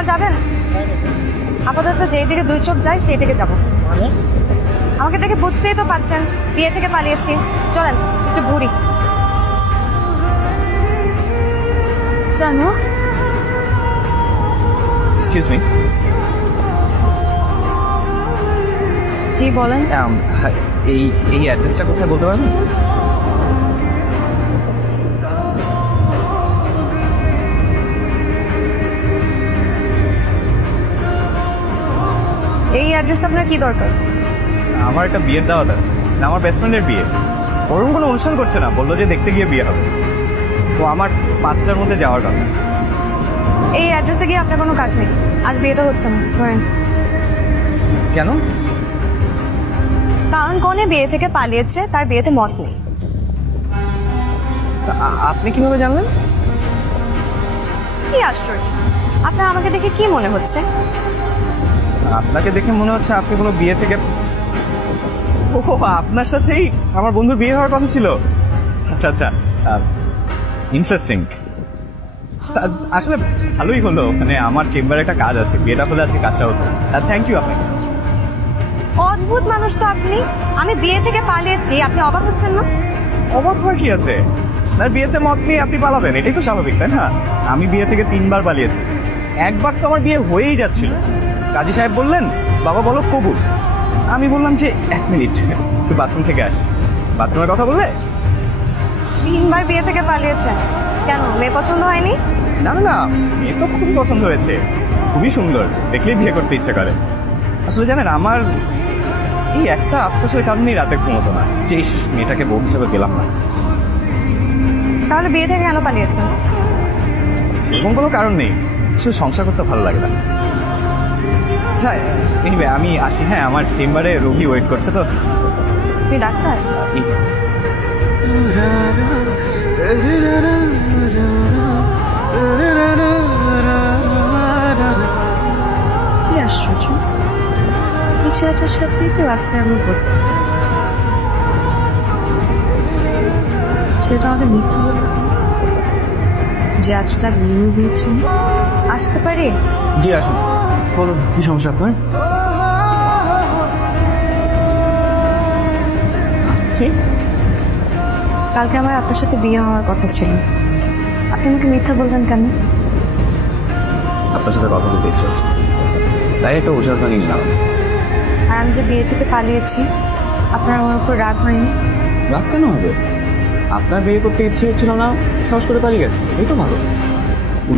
মামা যাবেন? আপাতত যেই দিকে দুই চোখ যায় সেই দিকে যাব। আমাকে দেখে বুঝতেই তো পাচ্ছেন বিয়ে থেকে পালিয়েছি। চলেন একটু ঘুরি। জানো, এক্সকিউজ মি। জি বলেন। এই এই অ্যাড্রেসটা কোথায় বলতে পারবেন? এই অ্যাড্রেস আপনার কি দরকার? আমার একটা বিয়ের দাওয়াত আছে, না আমার বেস্ট ফ্রেন্ডের বিয়ে। ওরকম কোনো অনুষ্ঠান করছে না, বললো যে দেখতে গিয়ে বিয়ে হবে। তো আমার 5টার মধ্যে যাওয়ার কথা। এই অ্যাড্রেসে গিয়ে আপনার কোনো কাজ নেই, আজ বিয়েটা হচ্ছে না। ধরেন। কেন? কারণ কনে বিয়ে থেকে পালিয়েছে, তার বিয়েতে মত নেই। আপনি কিভাবে জানলেন? কি আশ্চর্য, আপনার আমাকে দেখে কি মনে হচ্ছে? আপনাকে দেখে মনে হচ্ছে আপনি কোনো বিয়ে থেকে... ও, আপনার সাথেই আমার বন্ধুর বিয়ে হওয়ার কথা ছিল। আচ্ছা আচ্ছা, ইন্টারেস্টিং। আসলে ভালোই হলো, মানে আমার চেম্বারে একটা কাজ আছে, বিয়েটা হলে আজকে কাজটা হতো। থ্যাংক ইউ আপনাকে। অদ্ভুত মানুষ তো আপনি। আমি বিয়ে থেকে পালিয়েছি, আপনি অবাক হচ্ছেন না? অবাক হওয়ার কি আছে? না, বিয়েতে মত নিয়ে আপনি পালাবেন, এটাই তো স্বাভাবিক, তাই না? আমি বিয়ে থেকে 3বার পালিয়েছি। একবার তো আমার বিয়ে হয়েই যাচ্ছিল, কাজী সাহেব বললেন বাবা বলো কবুল। আমি বললাম যে 1 মিনিট তুই বাথরুম থেকে আস। বাথরুমের কথা বললে 3বার বিয়ে থেকে পালিয়েছেন কেন? মেয়ে পছন্দ হয়নি? না না না, মেয়ে তো খুবই পছন্দ হয়েছে, খুবই সুন্দর, দেখলেই বিয়ে করতে ইচ্ছে করে। আসলে জানেন, আমার এই একটা আফসোসের কারণেই রাতে ঘুমোতো না, যে ইস, মেয়েটাকে বউ হিসেবে পেলাম না। তাহলে বিয়ে থেকে কেন পালিয়েছেন? সেরকম কোনো কারণ নেই, শুধু সংসার করতে ভালো লাগে না। আচ্ছা এনিওয়ে, আমি আসি। হ্যাঁ, আমার চেম্বারে রোগী ওয়েট করছে তো। তুমি ডাক্তার? এইটা কি আশ্চর্য, এই ছেলেটার সাথেই তো রাস্তায় আমি করতাম। সেটা আমাকে মিথ্যা বলে যে আজটা বিয়ে হয়েছে। আসতে পারি? জি আসুন, বলুন কি সমস্যা আপনার? ঠিক, কালকে আমার আপনার সাথে বিয়ে হওয়ার কথা ছিল, আপনি আমাকে মিথ্যা বললেন কেন? আপনার সাথে কথা বলতে ইচ্ছে হচ্ছে, তাই একটা ওষুধ বানিয়ে নিলাম। আর আমি যে বিয়ে থেকে পালিয়েছি, আপনার আমার উপর রাগ হয়নি? রাগ কেন হবে? আপনার বিয়ে করতে ইচ্ছে হচ্ছিল না, সাহস করে পালিয়ে গেছে, এটাই তো ভালো।